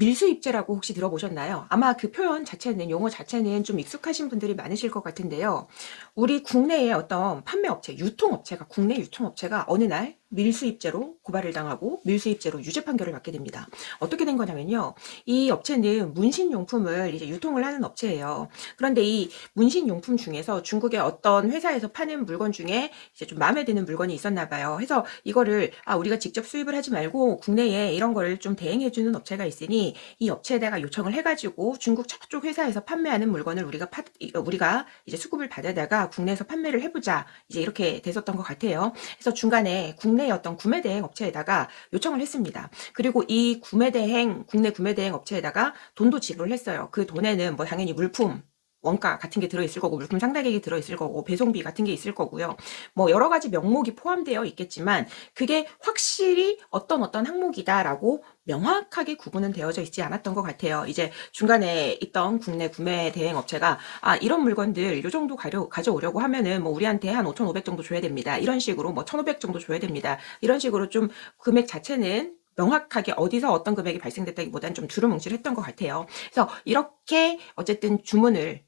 밀수입제라고 혹시 들어보셨나요? 아마 그 표현 자체는, 용어 자체는 좀 익숙하신 분들이 많으실 것 같은데요. 우리 국내의 어떤 판매업체, 유통업체가, 국내 유통업체가 어느 날 밀수입제로 고발을 당하고 밀수입제로 유죄 판결을 받게 됩니다. 어떻게 된 거냐면요. 이 업체는 문신용품을 이제 유통을 하는 업체예요. 그런데 이 문신용품 중에서 중국의 어떤 회사에서 파는 물건 중에 이제 좀 마음에 드는 물건이 있었나 봐요. 해서 이거를 우리가 직접 수입을 하지 말고 국내에 이런 거를 좀 대행해주는 업체가 있으니 이 업체에다가 요청을 해가지고 중국 저쪽 회사에서 판매하는 물건을 우리가 이제 수급을 받아다가 국내에서 판매를 해보자, 이제 이렇게 됐었던 것 같아요. 그래서 중간에 국내의 어떤 구매 대행 업체에다가 요청을 했습니다. 그리고 이 국내 구매 대행 업체에다가 돈도 지불을 했어요. 그 돈에는 뭐 당연히 물품 원가 같은 게 들어있을 거고, 물품 상당액이 들어있을 거고, 배송비 같은 게 있을 거고요. 뭐 여러 가지 명목이 포함되어 있겠지만 그게 확실히 어떤 항목이다라고 명확하게 구분은 되어져 있지 않았던 것 같아요. 이제 중간에 있던 국내 구매 대행 업체가 이런 물건들 요 정도 가져오려고 하면은 뭐 우리한테 한 5,500 정도 줘야 됩니다. 이런 식으로 뭐 1,500 정도 줘야 됩니다. 이런 식으로 좀 금액 자체는 명확하게 어디서 어떤 금액이 발생됐다기보다는 좀 두루뭉실했던 것 같아요. 그래서 이렇게 어쨌든 주문을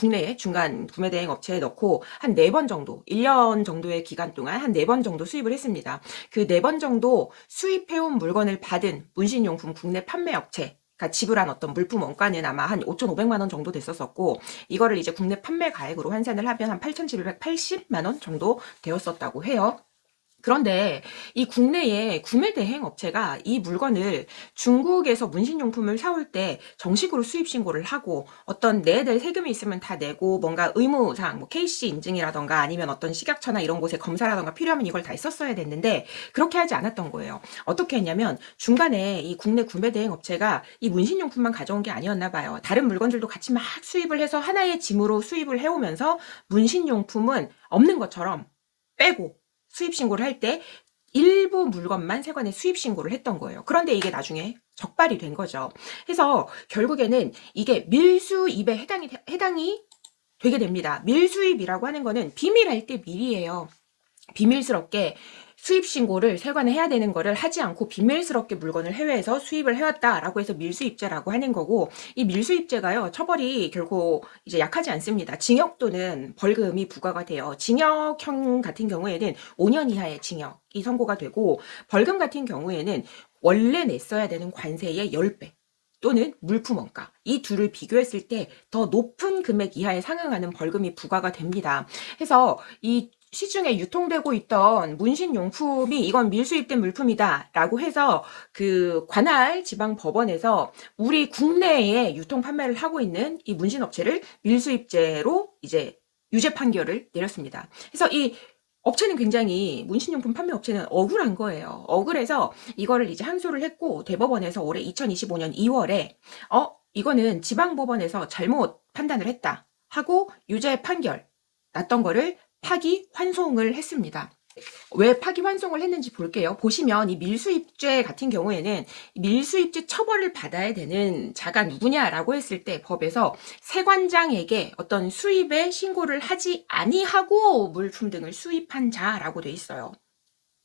국내에 중간 구매 대행 업체에 넣고 한 4번 정도, 1년 정도의 기간 동안 한 4번 정도 수입을 했습니다. 그 4번 정도 수입해온 물건을 받은 문신용품 국내 판매 업체, 가 지불한 어떤 물품 원가는 아마 한 5,500만 원 정도 됐었고, 이거를 이제 국내 판매 가액으로 환산을 하면 한 8,780만 원 정도 되었었다고 해요. 그런데 이 국내의 구매 대행 업체가 이 물건을 중국에서 문신용품을 사올 때 정식으로 수입 신고를 하고 어떤 내야 될 세금이 있으면 다 내고 뭔가 의무상 뭐 KC 인증이라던가 아니면 어떤 식약처나 이런 곳에 검사라던가 필요하면 이걸 다 했었어야 됐는데 그렇게 하지 않았던 거예요. 어떻게 했냐면 중간에 이 국내 구매 대행 업체가 이 문신용품만 가져온 게 아니었나 봐요. 다른 물건들도 같이 막 수입을 해서 하나의 짐으로 수입을 해오면서 문신용품은 없는 것처럼 빼고 수입 신고를 할 때 일부 물건만 세관에 수입 신고를 했던 거예요. 그런데 이게 나중에 적발이 된 거죠. 그래서 결국에는 이게 밀수입에 해당이 되게 됩니다. 밀수입이라고 하는 거는 비밀할 때 밀이에요. 비밀스럽게 수입 신고를 세관에 해야 되는 거를 하지 않고 비밀스럽게 물건을 해외에서 수입을 해왔다라고 해서 밀수입죄라고 하는 거고, 이 밀수입죄가요, 처벌이 결코 이제 약하지 않습니다. 징역 또는 벌금이 부과가 돼요. 징역형 같은 경우에는 5년 이하의 징역이 선고가 되고, 벌금 같은 경우에는 원래 냈어야 되는 관세의 10배 또는 물품 원가, 이 둘을 비교했을 때 더 높은 금액 이하에 상응하는 벌금이 부과가 됩니다. 해서 이 시중에 유통되고 있던 문신용품이 이건 밀수입된 물품이다 라고 해서 그 관할 지방법원에서 우리 국내에 유통 판매를 하고 있는 이 문신업체를 밀수입죄로 이제 유죄 판결을 내렸습니다. 그래서 이 업체는 굉장히, 문신용품 판매 업체는 억울한 거예요. 억울해서 이거를 이제 항소를 했고, 대법원에서 올해 2025년 2월에 이거는 지방법원에서 잘못 판단을 했다 하고 유죄 판결 났던 거를 파기환송을 했습니다. 왜 파기환송을 했는지 볼게요. 보시면 이 밀수입죄 같은 경우에는 밀수입죄 처벌을 받아야 되는 자가 누구냐라고 했을 때 법에서 세관장에게 어떤 수입에 신고를 하지 아니하고 물품 등을 수입한 자라고 돼 있어요.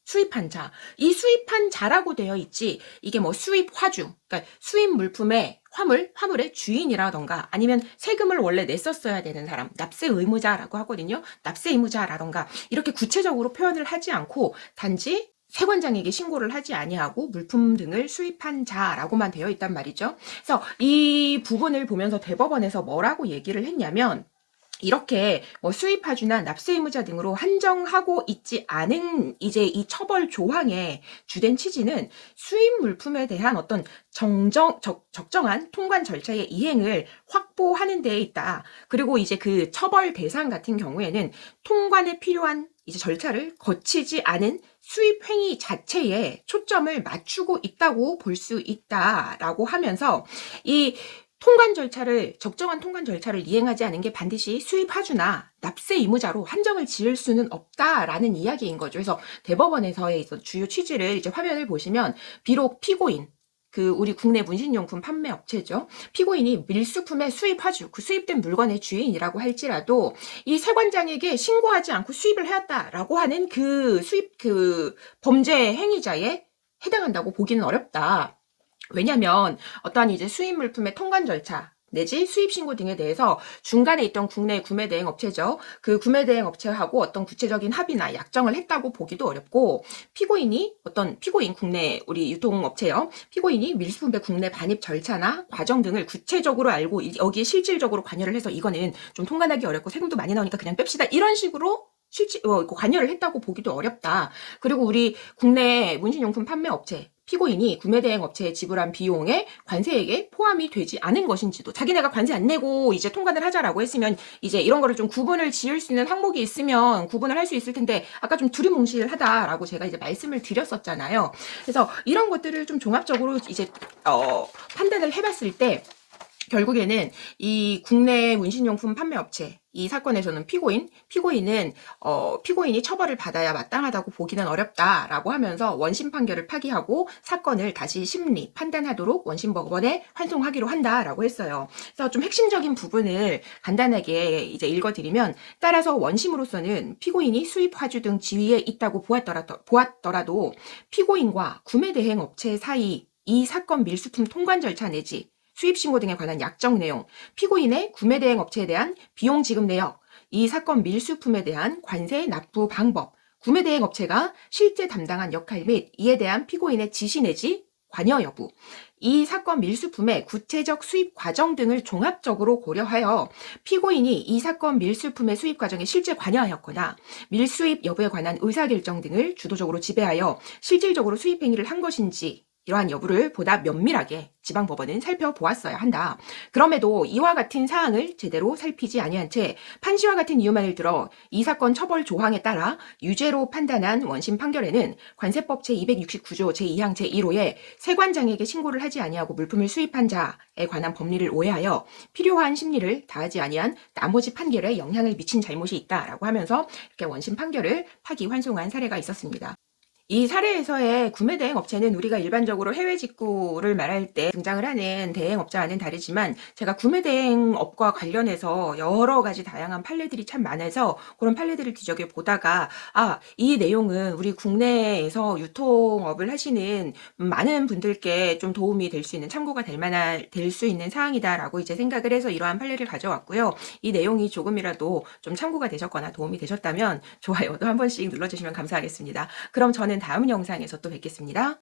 수입한 자. 이 수입한 자라고 되어 있지, 이게 뭐 수입 화주, 그러니까 수입 물품의 화물의 주인이라던가 아니면 세금을 원래 냈었어야 되는 사람, 납세 의무자라고 하거든요. 납세 의무자라던가 이렇게 구체적으로 표현을 하지 않고 단지 세관장에게 신고를 하지 아니하고 물품 등을 수입한 자라고만 되어 있단 말이죠. 그래서 이 부분을 보면서 대법원에서 뭐라고 얘기를 했냐면, 이렇게 뭐 수입하주나 납세의무자 등으로 한정하고 있지 않은 이제 이 처벌 조항의 주된 취지는 수입 물품에 대한 어떤 적정한 통관 절차의 이행을 확보하는 데에 있다. 그리고 이제 그 처벌 대상 같은 경우에는 통관에 필요한 이제 절차를 거치지 않은 수입 행위 자체에 초점을 맞추고 있다고 볼 수 있다라고 하면서, 이 적정한 통관 절차를 이행하지 않은 게 반드시 수입 하주나 납세 의무자로 한정을 지을 수는 없다라는 이야기인 거죠. 그래서 대법원에서의 주요 취지를 이제 화면을 보시면, 비록 피고인, 그 우리 국내 문신용품 판매 업체죠. 피고인이 밀수품의 수입 하주, 그 수입된 물건의 주인이라고 할지라도 이 세관장에게 신고하지 않고 수입을 해왔다라고 하는 그 범죄 행위자에 해당한다고 보기는 어렵다. 왜냐면 어떠한 이제 수입 물품의 통관 절차 내지 수입 신고 등에 대해서 중간에 있던 국내 구매 대행 업체죠. 그 구매 대행 업체하고 어떤 구체적인 합의나 약정을 했다고 보기도 어렵고, 피고인 국내 우리 유통업체요. 피고인이 밀수분배 국내 반입 절차나 과정 등을 구체적으로 알고 여기에 실질적으로 관여를 해서 이거는 좀 통관하기 어렵고 세금도 많이 나오니까 그냥 뺍시다, 이런 식으로 관여를 했다고 보기도 어렵다. 그리고 우리 국내 문신용품 판매 업체 피고인이 구매대행 업체에 지불한 비용에 관세액에 포함이 되지 않은 것인지도, 자기네가 관세 안 내고 이제 통관을 하자라고 했으면 이제 이런 거를 좀 구분을 지을 수 있는 항목이 있으면 구분을 할 수 있을 텐데, 아까 좀 두리뭉실하다라고 제가 이제 말씀을 드렸었잖아요. 그래서 이런 것들을 좀 종합적으로 이제 판단을 해봤을 때, 결국에는 이 국내 문신용품 판매업체 이 사건에서는 피고인이 처벌을 받아야 마땅하다고 보기는 어렵다라고 하면서 원심 판결을 파기하고 사건을 다시 심리 판단하도록 원심법원에 환송하기로 한다라고 했어요. 그래서 좀 핵심적인 부분을 간단하게 이제 읽어드리면, 따라서 원심으로서는 피고인이 수입 화주 등 지위에 있다고 보았더라도 피고인과 구매 대행 업체 사이 이 사건 밀수품 통관 절차 내지 수입신고 등에 관한 약정 내용, 피고인의 구매대행 업체에 대한 비용 지급 내역, 이 사건 밀수품에 대한 관세 납부 방법, 구매대행 업체가 실제 담당한 역할 및 이에 대한 피고인의 지시 내지 관여 여부, 이 사건 밀수품의 구체적 수입 과정 등을 종합적으로 고려하여 피고인이 이 사건 밀수품의 수입 과정에 실제 관여하였거나 밀수입 여부에 관한 의사결정 등을 주도적으로 지배하여 실질적으로 수입 행위를 한 것인지, 이러한 여부를 보다 면밀하게 지방법원은 살펴보았어야 한다. 그럼에도 이와 같은 사항을 제대로 살피지 아니한 채 판시와 같은 이유만을 들어 이 사건 처벌 조항에 따라 유죄로 판단한 원심 판결에는 관세법 제269조 제2항 제1호에 세관장에게 신고를 하지 아니하고 물품을 수입한 자에 관한 법리를 오해하여 필요한 심리를 다하지 아니한 나머지 판결에 영향을 미친 잘못이 있다라고 하면서 이렇게 원심 판결을 파기환송한 사례가 있었습니다. 이 사례에서의 구매 대행 업체는 우리가 일반적으로 해외 직구를 말할 때 등장을 하는 대행업자와는 다르지만, 제가 구매 대행업과 관련해서 여러 가지 다양한 판례들이 참 많아서 그런 판례들을 뒤적여 보다가, 이 내용은 우리 국내에서 유통업을 하시는 많은 분들께 좀 도움이 될 수 있는, 참고가 될 수 있는 사항이다라고 이제 생각을 해서 이러한 판례를 가져왔고요. 이 내용이 조금이라도 좀 참고가 되셨거나 도움이 되셨다면 좋아요도 한 번씩 눌러주시면 감사하겠습니다. 그럼 저는 다음 영상에서 또 뵙겠습니다.